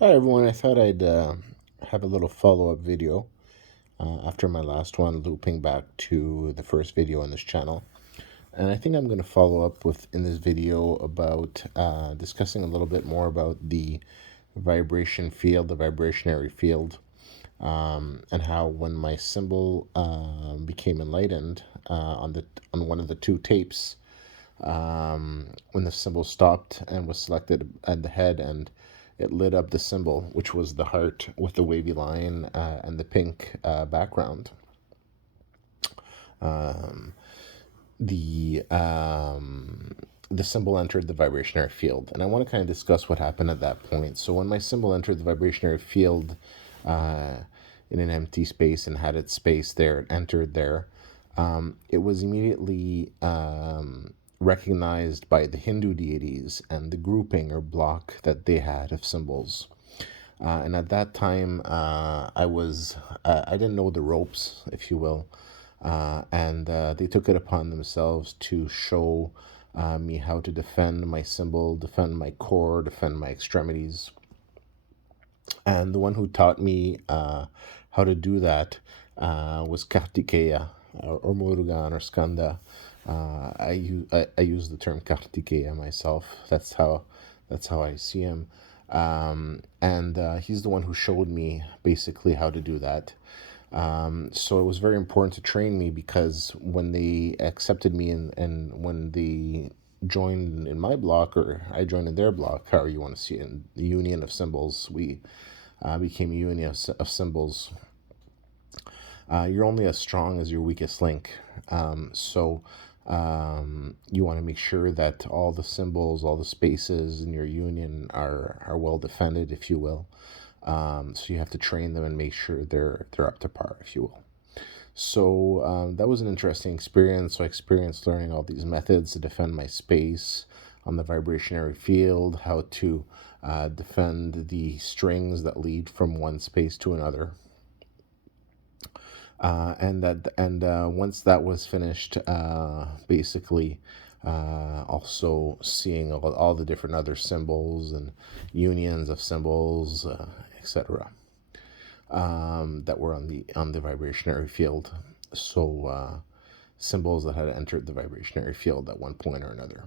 Hi everyone, I thought I'd have a little follow-up video after my last one, looping back to the first video on this channel. And I think I'm going to follow up with in this video about discussing a little bit more about the vibration field, the vibrationary field, and how when my symbol became enlightened on one of the two tapes, when the symbol stopped and was selected at the head, and it lit up the symbol, which was the heart with the wavy line and the pink background. Um, the um, the symbol entered the vibrationary field, and I want to kind of discuss what happened at that point. So when my symbol entered the vibrationary field uh, in an empty space and had its space there, it entered there. It was immediately recognized by the Hindu deities and the grouping or block that they had of symbols. And at that time, I didn't know the ropes, if you will, and they took it upon themselves to show me how to defend my symbol, defend my core, defend my extremities. And the one who taught me how to do that was Kartikeya, or Murugan, or Skanda. I use the term Kartikeya myself. That's how I see him. And he's the one who showed me basically how to do that. So it was very important to train me, because when they accepted me and when they joined in my block, or I joined in their block, however you want to see it, in the union of symbols, we became a union of symbols. You're only as strong as your weakest link. So you want to make sure that all the symbols, all the spaces in your union are well defended, if you will. So you have to train them and make sure they're up to par, if you will. So that was an interesting experience. So I experienced learning all these methods to defend my space on the vibrationary field, how to defend the strings that lead from one space to another. And once that was finished, basically also seeing all the different other symbols and unions of symbols, etc., that were on the vibrationary field. So symbols that had entered the vibrationary field at one point or another.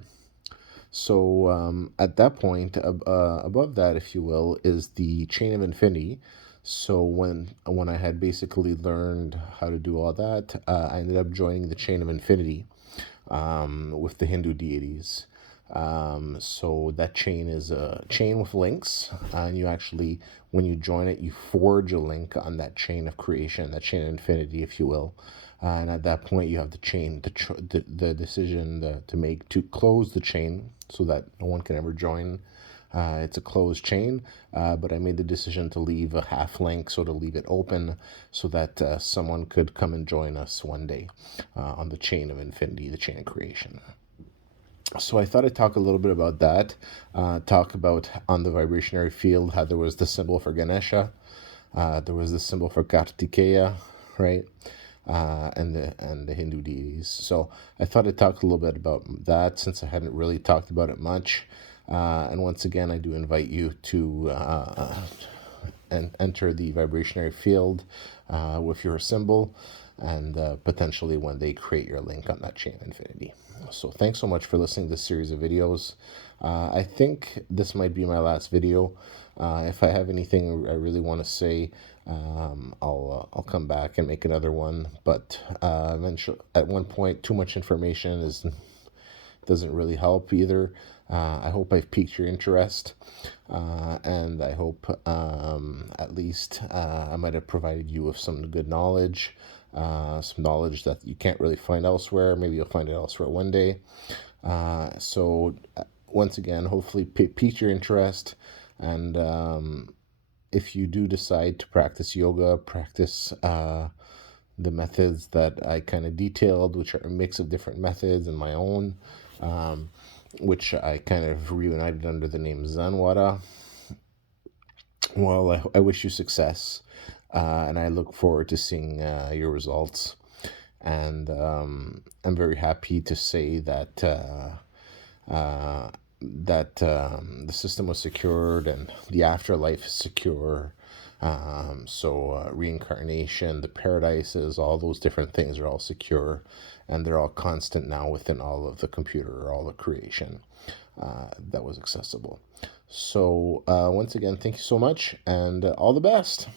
So at that point, above that, if you will, is the chain of infinity. So when I had basically learned how to do all that, I ended up joining the chain of infinity with the Hindu deities. So that chain is a chain with links, and you actually, when you join it, you forge a link on that chain of creation, that chain of infinity, if you will. And at that point, you have the chain, the decision to make to close the chain so that no one can ever join. It's a closed chain, but I made the decision to leave a half link, so to leave it open, so that someone could come and join us one day on the chain of infinity, the chain of creation. So I thought I'd talk a little bit about that. Talk about on the vibrationary field how there was the symbol for Ganesha, there was the symbol for Kartikeya, right? And the Hindu deities. So I thought I'd talk a little bit about that, since I hadn't really talked about it much. And once again, I do invite you to enter the vibrationary field with your symbol, and potentially one day create your link on that chain of infinity. So thanks so much for listening to this series of videos. I think this might be my last video. If I have anything I really want to say, I'll come back and make another one. But eventually, at one point, too much information doesn't really help either. I hope I've piqued your interest, and I hope at least I might have provided you with some good knowledge, some knowledge that you can't really find elsewhere. Maybe you'll find it elsewhere one day. So once again, hopefully pique your interest, and if you do decide to practice yoga, practice the methods that I kind of detailed, which are a mix of different methods and my own, which I kind of reunited under the name Zanwara. Well, I wish you success, and I look forward to seeing your results. And I'm very happy to say that that the system was secured and the afterlife is secure. So reincarnation, the paradises, all those different things are all secure, and they're all constant now within all of the computer or all the creation that was accessible. So once again, thank you so much, and all the best.